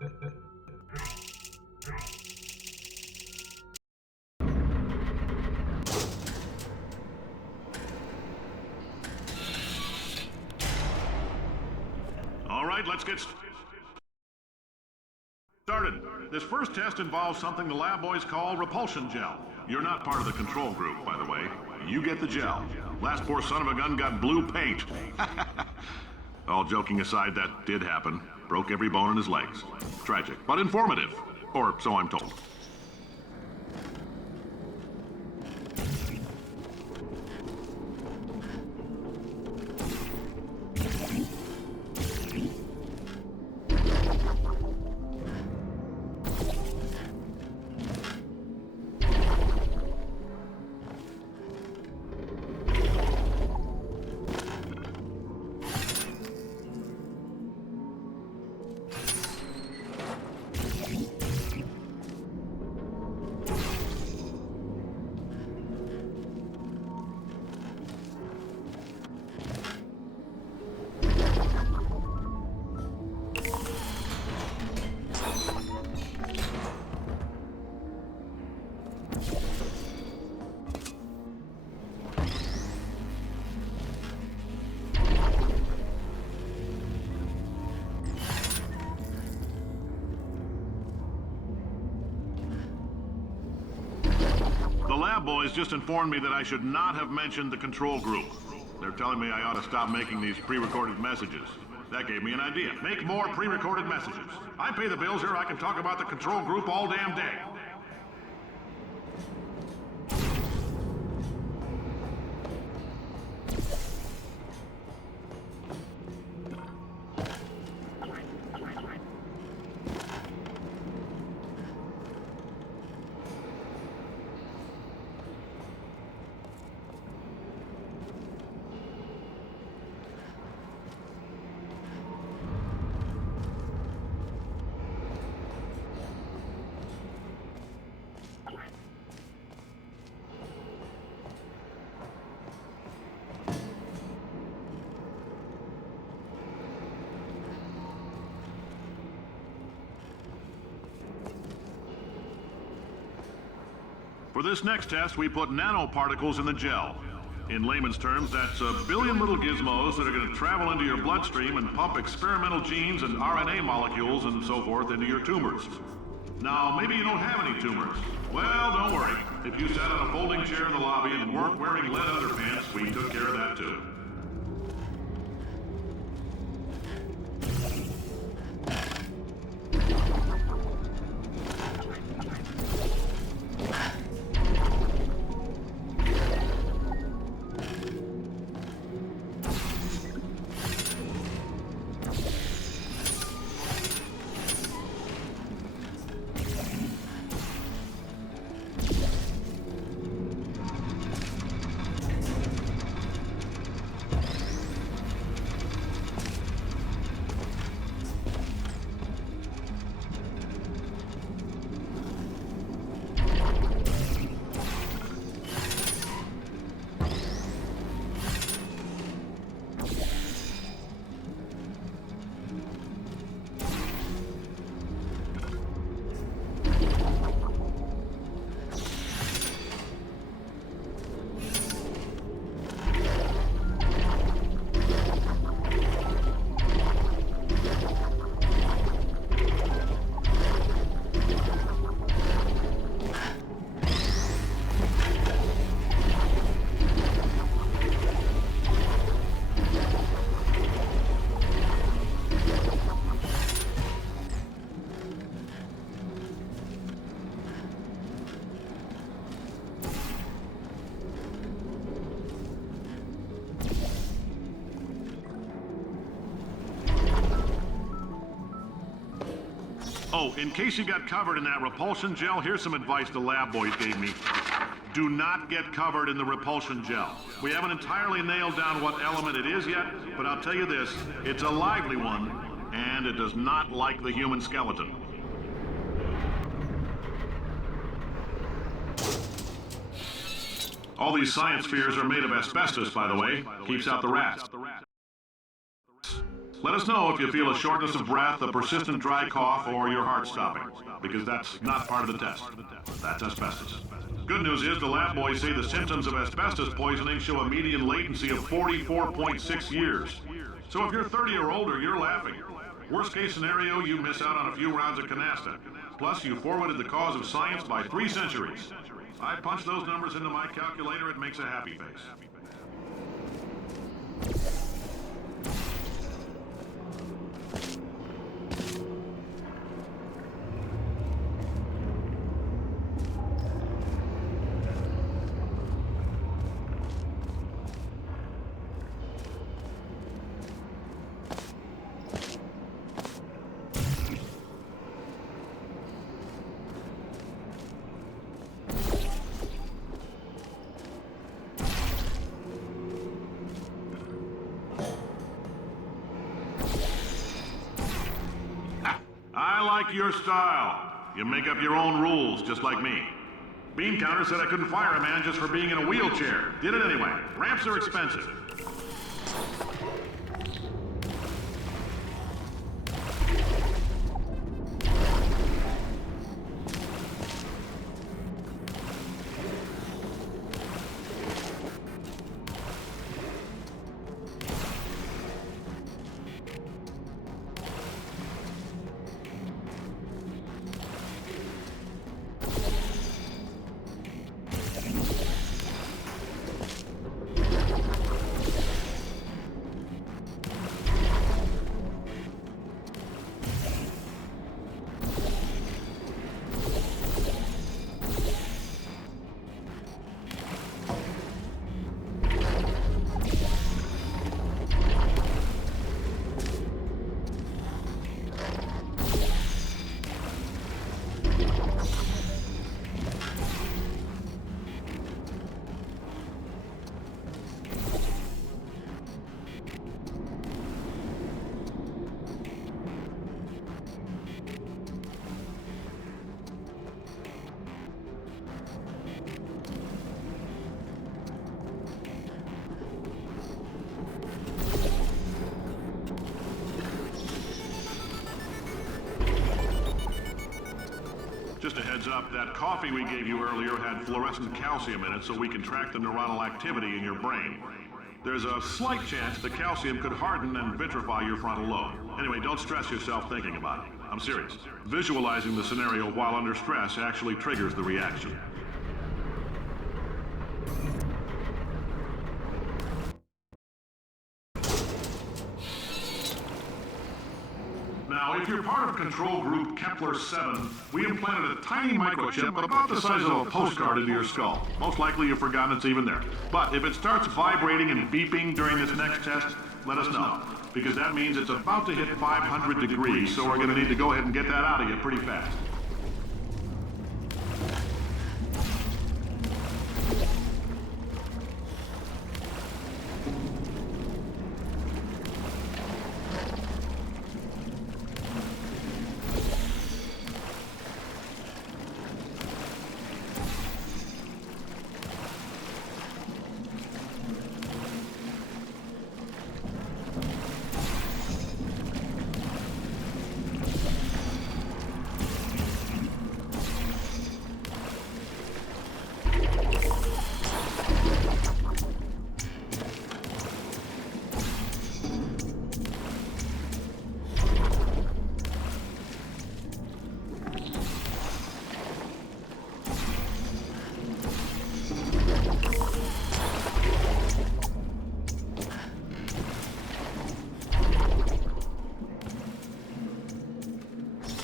All right, let's get started. This first test involves something the lab boys call repulsion gel. You're not part of the control group, by the way. You get the gel. Last poor son of a gun got blue paint. All joking aside, that did happen. Broke every bone in his legs. Tragic, but informative. Or so I'm told. The lab boys just informed me that I should not have mentioned the control group. They're telling me I ought to stop making these pre-recorded messages. That gave me an idea. Make more pre-recorded messages. I pay the bills here, I can talk about the control group all damn day. For this next test, we put nanoparticles in the gel. In layman's terms, that's a billion little gizmos that are going to travel into your bloodstream and pump experimental genes and RNA molecules and so forth into your tumors. Now, maybe you don't have any tumors. Well, don't worry. If you sat on a folding chair in the lobby and weren't wearing lead underpants, we took care of that too. Oh, in case you got covered in that repulsion gel, here's some advice the lab boys gave me. Do not get covered in the repulsion gel. We haven't entirely nailed down what element it is yet, but I'll tell you this, it's a lively one, and it does not like the human skeleton. All these science spheres are made of asbestos, by the way. Keeps out the rats. Let us know if you feel a shortness of breath, a persistent dry cough, or your heart stopping, because that's not part of the test. That's asbestos. Good news is the lab boys say the symptoms of asbestos poisoning show a median latency of 44.6 years. So if you're 30 or older, you're laughing. Worst case scenario, you miss out on a few rounds of canasta. Plus, you forwarded the cause of science by 3 centuries. I punch those numbers into my calculator, it makes a happy face. I like your style. You make up your own rules, just like me. Bean counter said I couldn't fire a man just for being in a wheelchair. Did it anyway. Ramps are expensive. Just a heads up, that coffee we gave you earlier had fluorescent calcium in it so we can track the neuronal activity in your brain. There's a slight chance the calcium could harden and vitrify your frontal lobe. Anyway, don't stress yourself thinking about it. I'm serious. Visualizing the scenario while under stress actually triggers the reaction. Now, if you're part of Control Group Kepler-7, we implanted a tiny microchip about the size of a postcard into your skull. Most likely you've forgotten it's even there. But if it starts vibrating and beeping during this next test, let us know. Because that means it's about to hit 500 degrees, so we're going to need to go ahead and get that out of you pretty fast.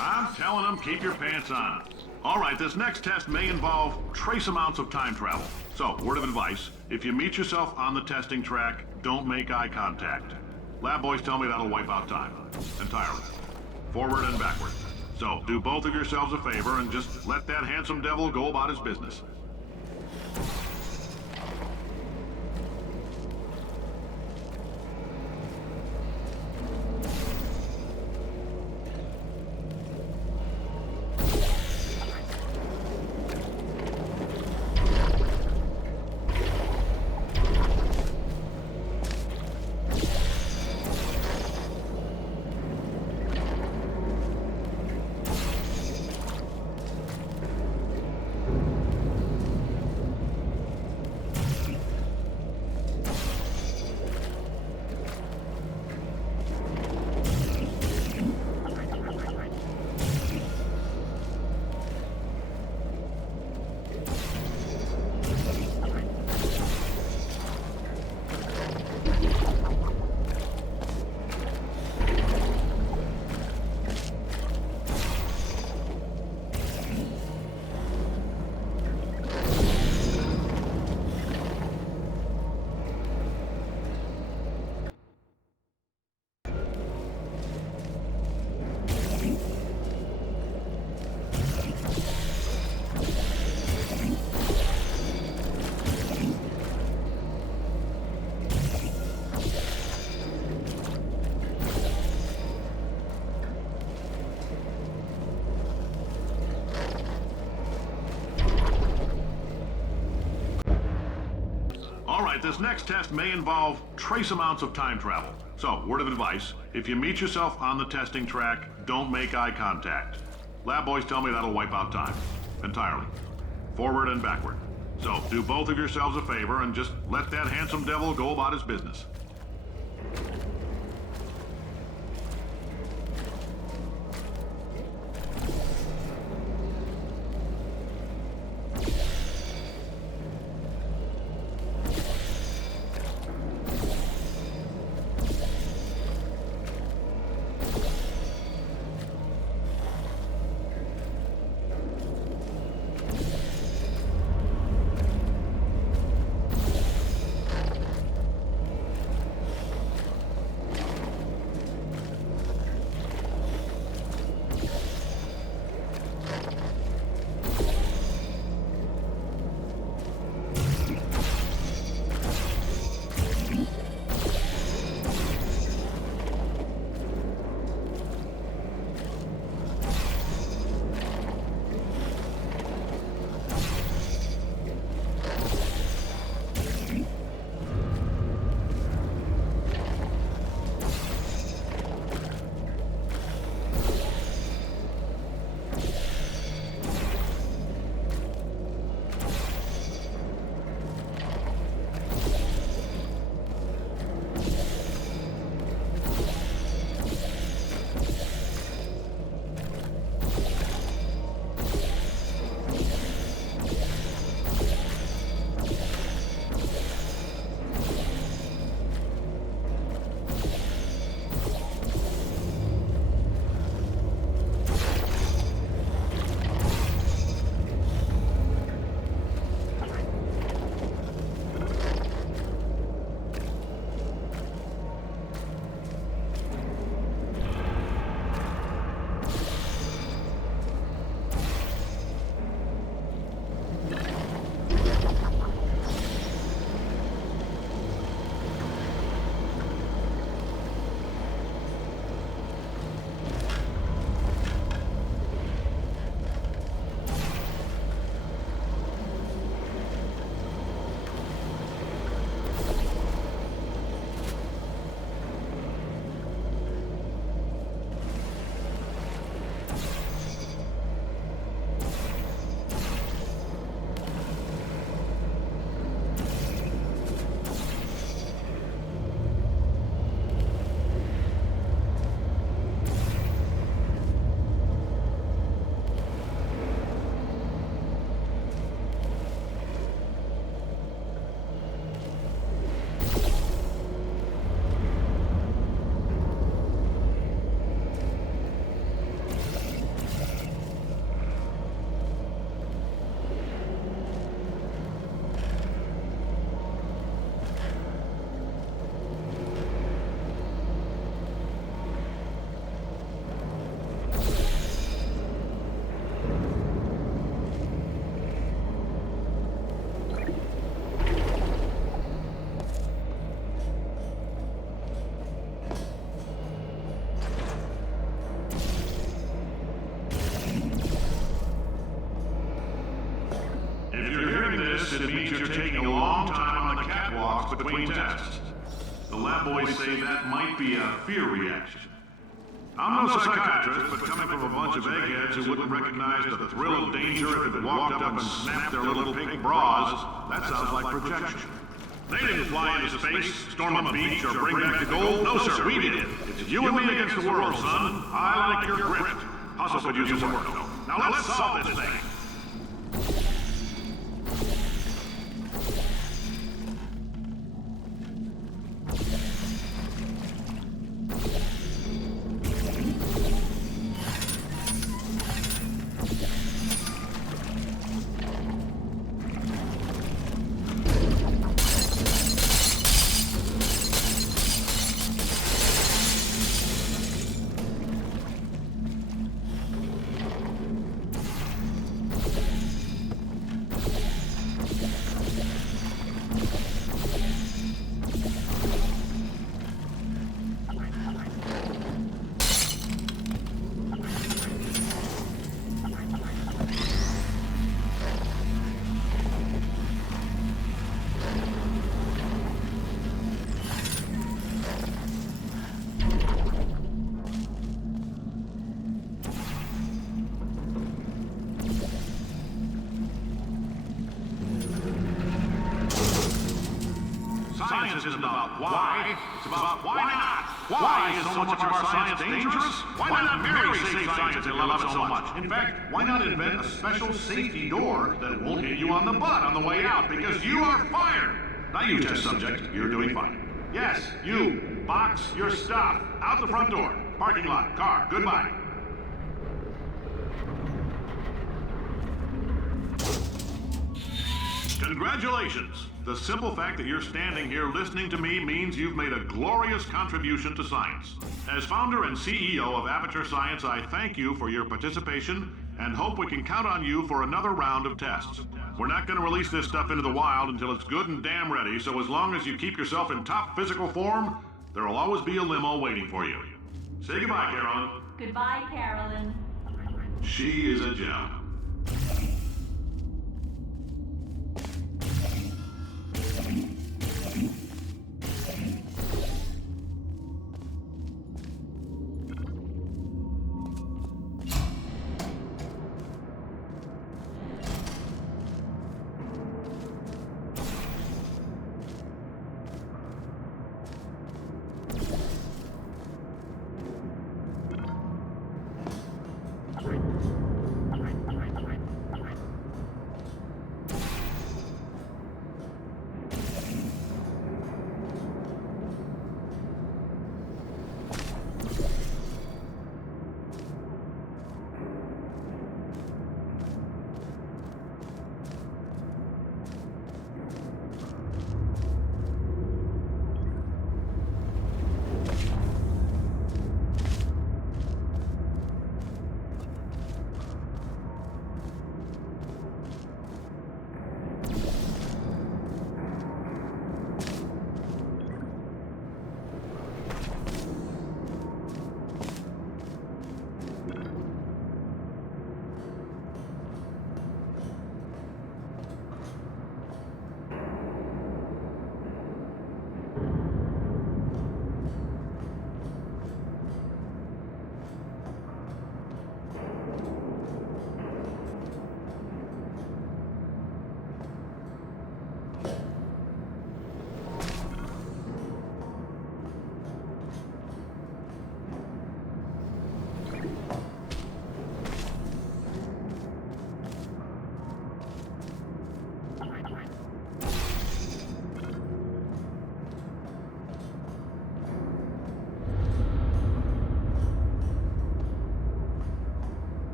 I'm telling them, keep your pants on. All right, this next test may involve trace amounts of time travel. So, word of advice, if you meet yourself on the testing track, don't make eye contact. Lab boys tell me that'll wipe out time. Entirely. Forward and backward. So, do both of yourselves a favor and just let that handsome devil go about his business. right, this next test may involve trace amounts of time travel. So, word of advice, if you meet yourself on the testing track, don't make eye contact. Lab boys tell me that'll wipe out time. Entirely. Forward and backward. So, do both of yourselves a favor and just let that handsome devil go about his business. It means you're taking a long time on the catwalks between tests. The lab boys say that might be a fear reaction. I'm no psychiatrist, but coming from a bunch of eggheads who wouldn't recognize the thrill of danger if it walked up and snapped their little pink bras, that sounds like projection. They didn't fly into space, storm a beach, or bring back the gold. No, sir, we did. It's you and me against the world, son. I like your grit. Hustle could use some work, though. Now let's solve this thing. isn't about why, it's about why not. Why is so much of our science dangerous? Why not marry safe science if you love it so much? In fact, why not invent a special safety door that won't hit you on the butt on the way out because you are fired? Now you test subject, you're doing fine. Yes, you, box your stuff out the front door. Parking lot, car, goodbye. Congratulations! The simple fact that you're standing here listening to me means you've made a glorious contribution to science. As founder and CEO of Aperture Science, I thank you for your participation and hope we can count on you for another round of tests. We're not going to release this stuff into the wild until it's good and damn ready, so as long as you keep yourself in top physical form, there will always be a limo waiting for you. Say goodbye, Carolyn. Goodbye, Carolyn. She is a gem.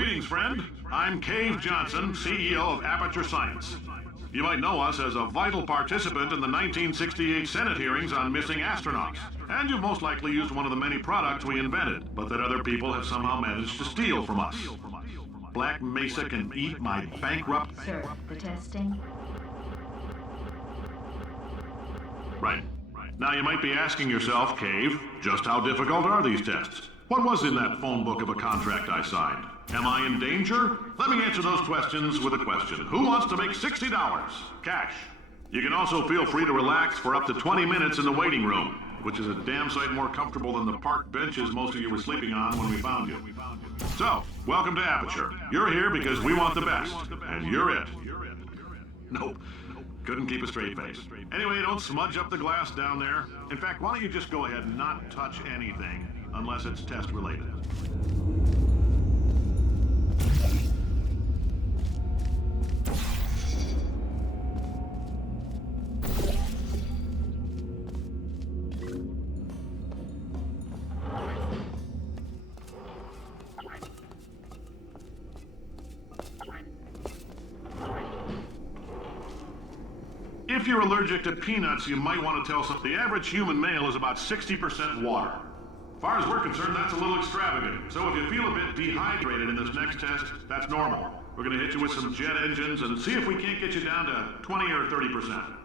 Greetings, friend. I'm Cave Johnson, CEO of Aperture Science. You might know us as a vital participant in the 1968 Senate hearings on missing astronauts. And you've most likely used one of the many products we invented, but that other people have somehow managed to steal from us. Black Mesa can eat my bankrupt... Sir, the testing. Right. Now you might be asking yourself, Cave, just how difficult are these tests? What was in that phone book of a contract I signed? Am I in danger? Let me answer those questions with a question. Who wants to make $60? Cash. You can also feel free to relax for up to 20 minutes in the waiting room, which is a damn sight more comfortable than the park benches most of you were sleeping on when we found you. So, welcome to Aperture. You're here because we want the best, and you're it. Nope. Couldn't keep a straight face. Anyway, don't smudge up the glass down there. In fact, why don't you just go ahead and not touch anything unless it's test related. If you're allergic to peanuts, you might want to tell some. The average human male is about 60% water. As far as we're concerned, that's a little extravagant. So if you feel a bit dehydrated in this next test, that's normal. We're going to hit you with some jet engines and see if we can't get you down to 20 or 30%.